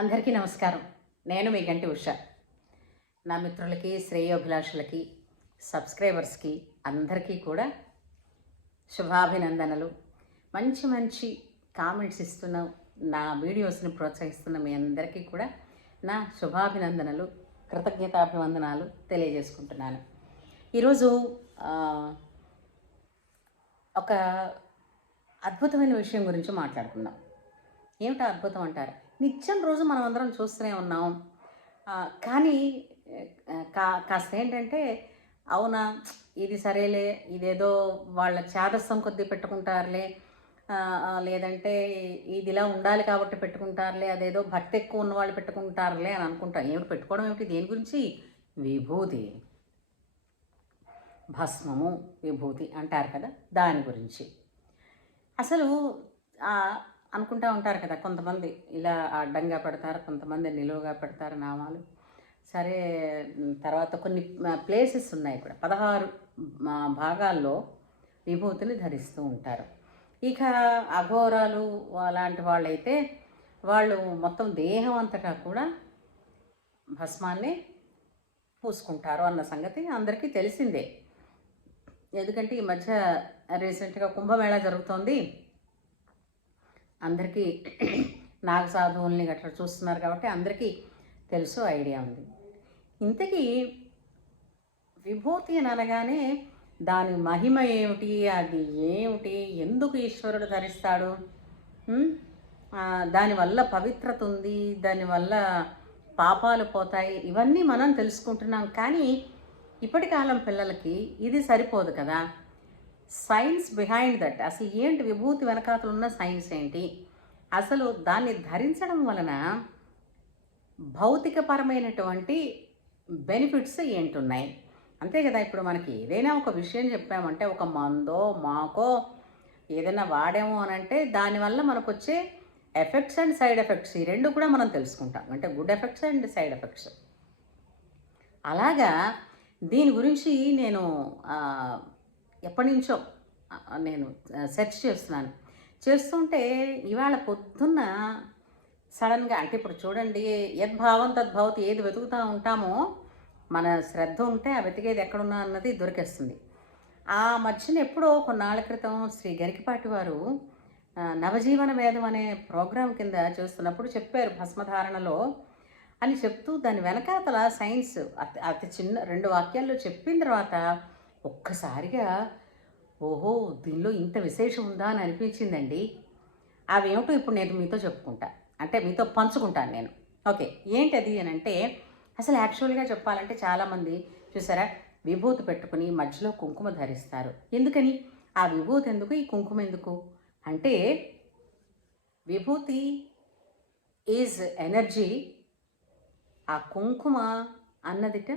అందరికీ నమస్కారం. నేను మీ గంటి ఉష. నా మిత్రులకి, శ్రేయోభిలాషులకి, సబ్స్క్రైబర్స్కి అందరికీ కూడా శుభాభినందనలు. మంచి మంచి కామెంట్స్ ఇస్తున్న, నా వీడియోస్ని ప్రోత్సహిస్తున్న మీ అందరికీ కూడా నా శుభాభినందనలు, కృతజ్ఞతాభివందనాలు తెలియజేసుకుంటున్నాను. ఈరోజు ఒక అద్భుతమైన విషయం గురించి మాట్లాడుకుందాం. ఏమిటో అద్భుతం అంటారు? నిత్యం రోజు మనం అందరం చూస్తూనే ఉన్నాం. కానీ కాస్త ఏంటంటే, అవునా ఇది సరేలే, ఇదేదో వాళ్ళ చేదస్సం కొద్దీ పెట్టుకుంటారులే, లేదంటే ఇది ఇలా ఉండాలి కాబట్టి పెట్టుకుంటారులే, అదేదో భక్తి ఎక్కువ ఉన్న వాళ్ళు పెట్టుకుంటారులే అని అనుకుంటాం. ఏమిటి పెట్టుకోవడం ఏమిటి? దేని గురించి? విభూతి, భస్మము, విభూతి అంటారు కదా, దాని గురించి. అసలు అనుకుంటూ ఉంటారు కదా, కొంతమంది ఇలా అడ్డంగా పెడతారు, కొంతమంది నిలువుగా పెడతారు నామాలు. సరే, తర్వాత కొన్ని ప్లేసెస్ ఉన్నాయి కూడా, 16 భాగాల్లో విభూతిని ధరిస్తూ ఉంటారు. ఇక అఘోరాలు అలాంటి వాళ్ళైతే వాళ్ళు మొత్తం దేహం అంతటా కూడా భస్మాన్ని పూసుకుంటారు అన్న సంగతి అందరికీ తెలిసిందే. ఎందుకంటే ఈ మధ్య రీసెంట్గా కుంభమేళా జరుగుతోంది. అందరికీ నాగ సాధువుల్ని గట్రా చూస్తున్నారు కాబట్టి అందరికీ తెలుసు, ఐడియా ఉంది. ఇంతకీ విభూతి అని అనగానే దాని మహిమ ఏమిటి, అది ఏమిటి, ఎందుకు ఈశ్వరుడు ధరిస్తాడు, దానివల్ల పవిత్రత ఉంది, దానివల్ల పాపాలు పోతాయి, ఇవన్నీ మనం తెలుసుకుంటున్నాం. కానీ ఇప్పటి కాలం పిల్లలకి ఇది సరిపోదు కదా. సైన్స్ బిహైండ్ దట్, అసలు ఏంటి విభూతి వెనకాతలు ఉన్న సైన్స్ ఏంటి, అసలు దాన్ని ధరించడం వలన భౌతికపరమైనటువంటి బెనిఫిట్స్ ఏంటున్నాయి, అంతే కదా. ఇప్పుడు మనకి ఏదైనా ఒక విషయం చెప్పామంటే, ఒక మందో మాకో ఏదైనా వాడాము అని అంటే దానివల్ల మనకు వచ్చే ఎఫెక్ట్స్ అండ్ సైడ్ ఎఫెక్ట్స్, ఈ రెండు కూడా మనం తెలుసుకుంటాం. అంటే good effects and side effects. అలాగా దీని గురించి నేను ఎప్పటి నుంచో నేను సెర్చ్ చేస్తున్నాను. చేస్తుంటే ఇవాళ పొద్దున్న సడన్గా, అంటే ఇప్పుడు చూడండి, యద్భావం తద్భవతి, ఏది వెతుకుతూ ఉంటామో మన శ్రద్ధ ఉంటే ఆ వెతికేది ఎక్కడున్నా అన్నది దొరికేస్తుంది. ఆ మధ్యన ఎప్పుడో కొన్నాళ్ళ క్రితం శ్రీ గరికపాటి వారు నవజీవన వేదం అనే ప్రోగ్రాం కింద చేస్తున్నప్పుడు చెప్పారు భస్మధారణలో అని చెప్తూ, దాని వెనకాతల సైన్స్ అతి చిన్న 2 వాక్యాల్లో చెప్పిన తర్వాత ఒక్కసారిగా ఓహో దీనిలో ఇంత విశేషం ఉందా అని అనిపించిందండి. అవేమిటో ఇప్పుడు నేను మీతో చెప్పుకుంటా, అంటే మీతో పంచుకుంటాను నేను. ఓకే, ఏంటది అని అంటే, అసలు యాక్చువల్గా చెప్పాలంటే చాలామంది చూసారా, విభూతి పెట్టుకుని మధ్యలో కుంకుమ ధరిస్తారు. ఎందుకని? ఆ విభూతి ఎందుకు, ఈ కుంకుమ ఎందుకు అంటే, విభూతి ఈజ్ ఎనర్జీ, ఆ కుంకుమ అన్నదిట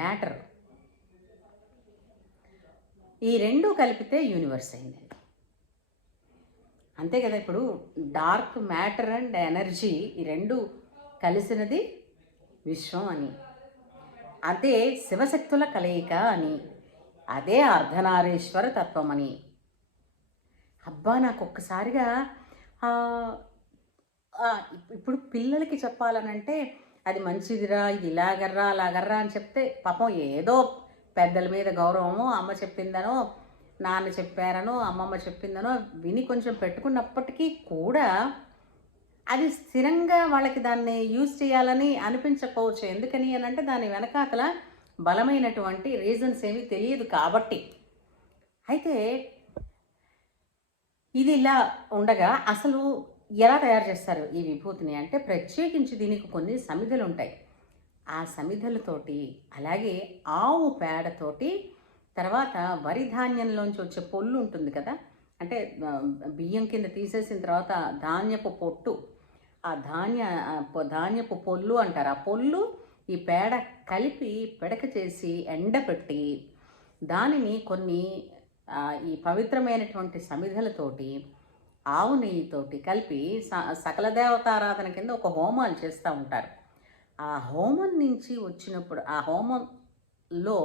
మ్యాటర్. ఈ రెండు కలిపితే యూనివర్స్ అయిందండి, అంతే కదా. ఇప్పుడు డార్క్ మ్యాటర్ అండ్ ఎనర్జీ, ఈ రెండు కలిసినది విశ్వం అని, అదే శివశక్తుల కలయిక అని, అదే అర్ధనారీశ్వర తత్వం అని. అబ్బా, నాకు ఒక్కసారిగా ఇప్పుడు పిల్లలకి చెప్పాలనంటే, అది మంచిదిరా, ఇది ఇలాగర్రా అలాగర్రా అని చెప్తే పాపం ఏదో పెద్దల మీద గౌరవమో, అమ్మ చెప్పిందనో, నాన్న చెప్పారనో, అమ్మమ్మ చెప్పిందనో విని కొంచెం పెట్టుకున్నప్పటికీ కూడా అది స్థిరంగా వాళ్ళకి దాన్ని యూజ్ చేయాలని అనిపించకపోవచ్చు. ఎందుకని అని అంటే, దాని వెనకాతల బలమైనటువంటి రీజన్స్ ఏమీ తెలియదు కాబట్టి. అయితే ఇది ఇలా ఉండగా అసలు ఎలా తయారు చేస్తారు ఈ విభూతిని అంటే, ప్రత్యేకించి దీనికి కొన్ని సమిధలు ఉంటాయి. ఆ సమిధలతోటి, అలాగే ఆవు పేడతోటి, తర్వాత వరి ధాన్యంలోంచి వచ్చే పొల్లు ఉంటుంది కదా, అంటే బియ్యం కింద తీసేసిన తర్వాత ధాన్యపు పొట్టు, ఆ ధాన్యపు పొల్లు అంటారు. ఆ పొల్లు ఈ పేడ కలిపి పిడక చేసి ఎండపెట్టి దానిని కొన్ని ఈ పవిత్రమైనటువంటి సమిధలతోటి, ఆవు నెయ్యితోటి కలిపి సకల దేవతారాధన కింద ఒక హోమాలు చేస్తూ ఉంటారు. ఆ హోమం నుంచి వచ్చినప్పుడు, ఆ హోమంలో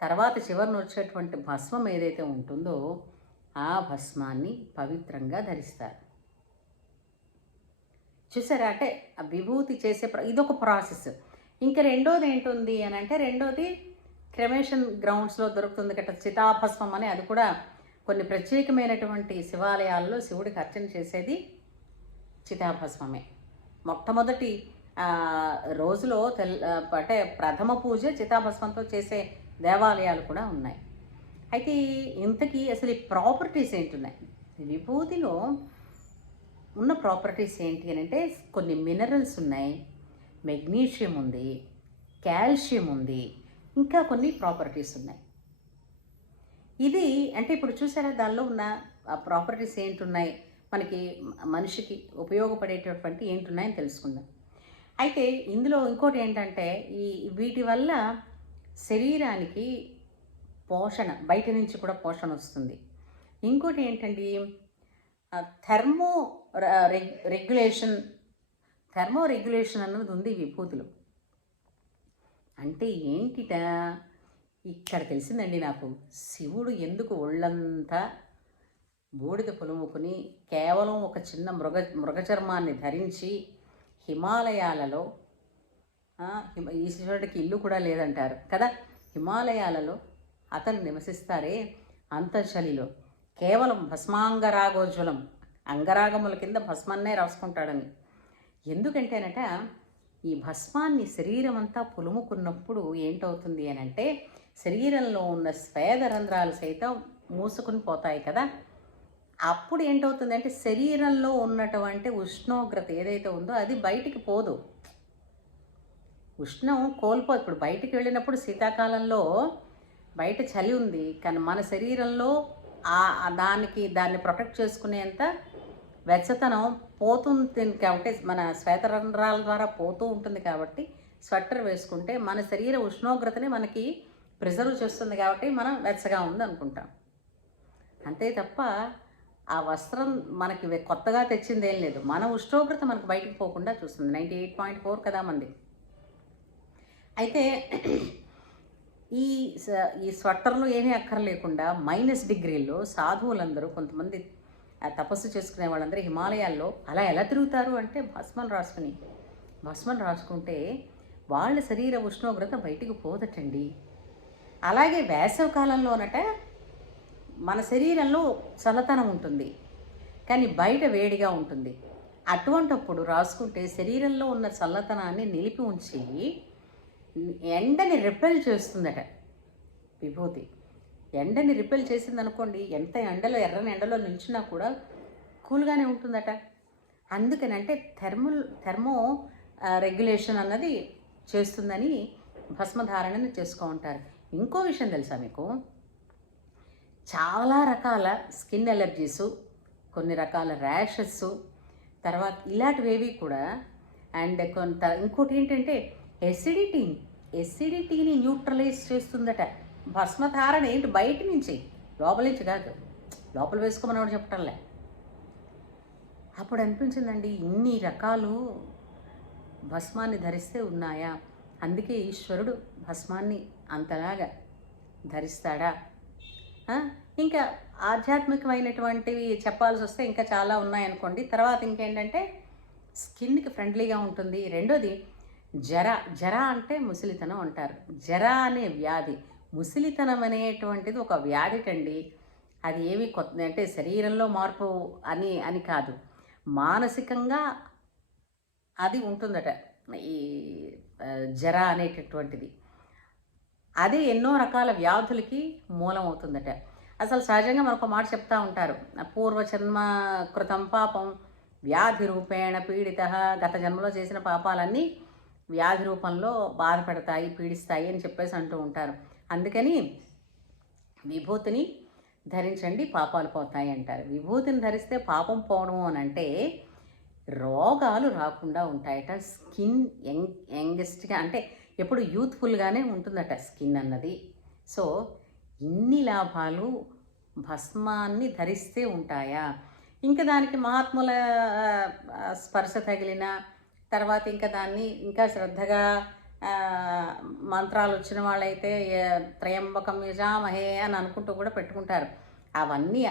తర్వాత చివరిన వచ్చేటువంటి భస్మం ఏదైతే ఉంటుందో ఆ భస్మాన్ని పవిత్రంగా ధరిస్తారు. చూసారా? అంటే ఆ విభూతి చేసే ఇదొక ప్రాసెస్. ఇంకా రెండోది ఏంటుంది అని అంటే, రెండోది క్రెమేషన్ గ్రౌండ్స్‌లో దొరుకుతుంది గట చితాభస్మం అని. అది కూడా కొన్ని ప్రత్యేకమైనటువంటి శివాలయాల్లో శివుడికి అర్చన చేసేది చితాభస్మమే. మొట్టమొదటి రోజులో అంటే ప్రథమ పూజ చితాభస్మంతో చేసే దేవాలయాలు కూడా ఉన్నాయి. అయితే ఇంతకీ అసలు ఈ ప్రాపర్టీస్ ఏంటున్నాయి? విభూతిలో ఉన్న ప్రాపర్టీస్ ఏంటి అని అంటే, కొన్ని మినరల్స్ ఉన్నాయి, మెగ్నీషియం ఉంది, కాల్షియం ఉంది, ఇంకా కొన్ని ప్రాపర్టీస్ ఉన్నాయి. ఇది అంటే ఇప్పుడు చూసారా, దానిలో ఉన్న ప్రాపర్టీస్ ఏంటున్నాయి, మనకి మనిషికి ఉపయోగపడేటటువంటి ఏంటున్నాయని తెలుసుకుందాం. అయితే ఇందులో ఇంకోటి ఏంటంటే, వీటి వల్ల శరీరానికి పోషణ, బయట నుంచి కూడా పోషణ వస్తుంది. ఇంకోటి ఏంటండి, థర్మో రెగ్యులేషన్ అన్నది ఉంది విభూతిలో. అంటే ఏంటిట, ఇక్కడ తెలిసిందండి నాకు. శివుడు ఎందుకు ఒళ్ళంతా బూడిద పులుముకుని కేవలం ఒక చిన్న మృగచర్మాన్ని ధరించి హిమాలయాలలో, ఈశ్వరుడికి ఇల్లు కూడా లేదంటారు కదా, హిమాలయాలలో అతను నివసిస్తారే అంతర్చలిలో, కేవలం భస్మాంగరాగోజ్వలం, అంగరాగముల కింద భస్మాన్నే రాసుకుంటాడని. ఎందుకంటేనట, ఈ భస్మాన్ని శరీరం అంతా పులుముకున్నప్పుడు ఏంటవుతుంది అని అంటే, శరీరంలో ఉన్న స్వేదరంధ్రాలు సైతం మూసుకుని పోతాయి కదా. అప్పుడు ఏంటవుతుంది అంటే, శరీరంలో ఉన్నటువంటి ఉష్ణోగ్రత ఏదైతే ఉందో అది బయటికి పోదు, ఉష్ణం కోల్పోదు. ఇప్పుడు బయటికి వెళ్ళినప్పుడు శీతాకాలంలో బయట చలి ఉంది, కానీ మన శరీరంలో దాన్ని ప్రొటెక్ట్ చేసుకునేంత వెచ్చతనం పోతుంది కాబట్టి, మన శ్వేతరంధ్రాల ద్వారా పోతూ ఉంటుంది కాబట్టి స్వెటర్ వేసుకుంటే మన శరీర ఉష్ణోగ్రతని మనకి ప్రిజర్వ్ చేస్తుంది కాబట్టి మనం వెచ్చగా ఉంది అనుకుంటాం. అంతే తప్ప ఆ వస్త్రం మనకి కొత్తగా తెచ్చింది ఏం లేదు, మన ఉష్ణోగ్రత మనకు బయటకు పోకుండా చూస్తుంది. 98.4 కదా మంది. అయితే ఈ స్వెట్టర్లు ఏమీ అక్కర్లేకుండా -డిగ్రీల్లో సాధువులందరూ, కొంతమంది తపస్సు చేసుకునే వాళ్ళందరూ హిమాలయాల్లో అలా ఎలా తిరుగుతారు అంటే, భస్మం రాసుకుంటే వాళ్ళ శరీర ఉష్ణోగ్రత బయటికి పోదటండి. అలాగే వేసవి కాలంలోనట మన శరీరంలో చల్లతనం ఉంటుంది, కానీ బయట వేడిగా ఉంటుంది. అటువంటప్పుడు రాసుకుంటే శరీరంలో ఉన్న చల్లతనాన్ని నిలిపి ఉంచి ఎండని రిపెల్ చేస్తుందట విభూతి. ఎండని రిపెల్ చేసిందనుకోండి, ఎంత ఎండలో, ఎర్రని ఎండలో నిల్చున్నా కూడా కూల్గానే ఉంటుందట. అందుకని అంటే థర్మో రెగ్యులేషన్ అన్నది చేస్తుందని భస్మధారణని చేసుకో ఉంటారు. ఇంకో విషయం తెలుసా మీకు, చాలా రకాల స్కిన్ ఎలర్జీసు, కొన్ని రకాల ర్యాషెస్, తర్వాత ఇలాంటివేవి కూడా, అండ్ ఇంకోటి ఏంటంటే ఎసిడిటీని న్యూట్రలైజ్ చేస్తుందట భస్మధారణ. ఏంటి, బయట నుంచి, లోపల నుంచి కాదు, లోపల వేసుకోమని కూడా చెప్పటంలే. అప్పుడు అనిపించిందండి, ఇన్ని రకాలు భస్మాన్ని ధరిస్తే ఉన్నాయా, అందుకే ఈశ్వరుడు భస్మాన్ని అంతలాగా ధరిస్తాడా. ఇంకా ఆధ్యాత్మికమైనటువంటివి చెప్పాల్సి వస్తే ఇంకా చాలా ఉన్నాయనుకోండి. తర్వాత ఇంకేంటంటే, స్కిన్కి ఫ్రెండ్లీగా ఉంటుంది. రెండోది జర అంటే ముసలితనం అంటారు. జర అనే వ్యాధి, ముసలితనం అనేటువంటిది ఒక వ్యాధిటండి. అది ఏమి కొత్త అంటే శరీరంలో మార్పు అని కాదు, మానసికంగా అది ఉంటుందట ఈ జర అనేటటువంటిది. అది ఎన్నో రకాల వ్యాధులకి మూలం అవుతుందట. అసలు సహజంగా మనకు మాట చెప్తూ ఉంటారు, పూర్వజన్మ కృతం పాపం వ్యాధి రూపేణ పీడిత, గత జన్మలో చేసిన పాపాలన్నీ వ్యాధి రూపంలో బాధపడతాయి, పీడిస్తాయి అని చెప్పేసి అంటూ ఉంటారు. అందుకని విభూతిని ధరించండి, పాపాలు పోతాయి అంటారు. విభూతిని ధరిస్తే పాపం పోవడం అని అంటే రోగాలు రాకుండా ఉంటాయట. స్కిన్ యంగెస్ట్గా అంటే ఎప్పుడు యూత్ఫుల్గానే ఉంటుందట స్కిన్ అన్నది. సో ఇన్ని లాభాలు భస్మాన్ని ధరిస్తే ఉంటాయా. ఇంకా దానికి మహాత్ముల స్పర్శ తగిలిన తర్వాత ఇంకా దాన్ని ఇంకా శ్రద్ధగా మంత్రాలు వచ్చిన వాళ్ళైతే త్రయంబకం యజామహే అని అనుకుంటూ కూడా పెట్టుకుంటారు. అవన్నీ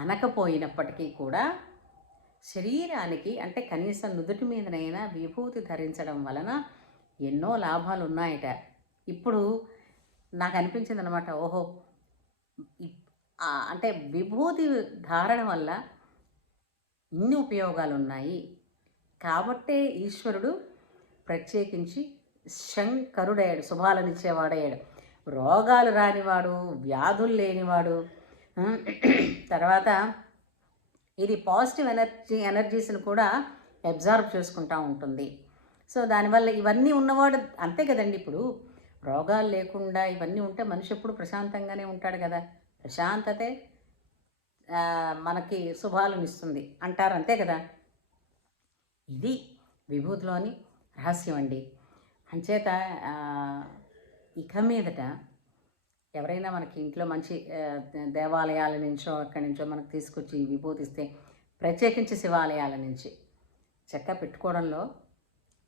అనకపోయినప్పటికీ కూడా శరీరానికి అంటే కనీసం నుదుటి మీదనైనా విభూతి ధరించడం వలన ఎన్నో లాభాలు ఉన్నాయట. ఇప్పుడు నాకు అనిపించింది అనమాట, ఓహో, అంటే విభూతి ధారణ వల్ల ఇన్ని ఉపయోగాలు ఉన్నాయి కాబట్టే ఈశ్వరుడు ప్రత్యేకించి శంకరుడయ్యాడు, శుభాలనిచ్చేవాడయ్యాడు. రోగాలు రానివాడు, వ్యాధులు లేనివాడు. తర్వాత ఇది పాజిటివ్ ఎనర్జీస్ని కూడా అబ్జార్బ్ చేసుకుంటూ ఉంటుంది. సో దానివల్ల ఇవన్నీ ఉన్నవాడు అంతే కదండి. ఇప్పుడు రోగాలు లేకుండా ఇవన్నీ ఉంటే మనిషి ఎప్పుడు ప్రశాంతంగానే ఉంటాడు కదా. ప్రశాంతతే మనకి శుభాలను ఇస్తుంది అంటారు, అంతే కదా. ఇది విభూతిలోని రహస్యం అండి. అంచేత ఇక మీదట ఎవరైనా మనకి ఇంట్లో మంచి దేవాలయాల నుంచో అక్కడి నుంచో మనకు తీసుకొచ్చి విభూతిస్తే, ప్రత్యేకించి శివాలయాల నుంచి చక్కగా పెట్టుకోవడంలో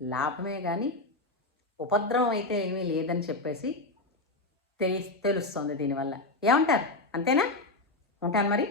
లాభమే కానీ ఉపద్రవం అయితే ఏమీ లేదని చెప్పేసి తెలుస్తుంది దీనివల్ల. ఏమంటారు? అంతేనా? ఉంటాను మరి.